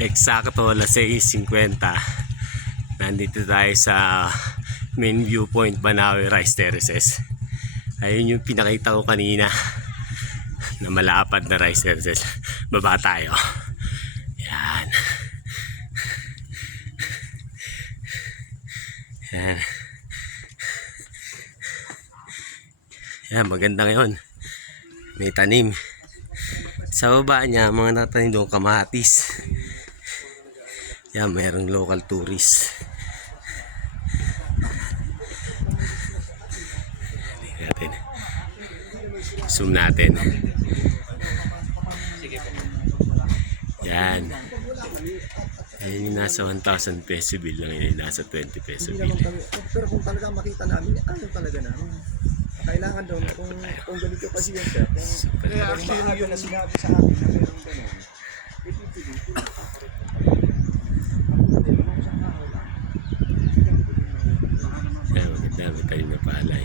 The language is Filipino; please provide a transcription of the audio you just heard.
Eksakto alas 6:50. Nandito tayo sa main viewpoint Banawe Rice Terraces. Ayun yung pinakita ko kanina na malapad na rice terraces. Baba tayo. Yan. Yan. Yan, maganda ngayon. May tanim. Sa baba niya, mga natanim doon kamatis. Yan, mayroong local tourist. Natin. Zoom natin. Yan. Ayun yung nasa 1,000 peso bill lang, yun yung nasa 20 peso bill. Pero kung talaga makita namin, ano talaga namin? Kailangan daw na kung ganito kasi yun sir. Kaya actually yun na sinabi sa akin na mayroong ganun. Yan, maganda. May tayo na palay.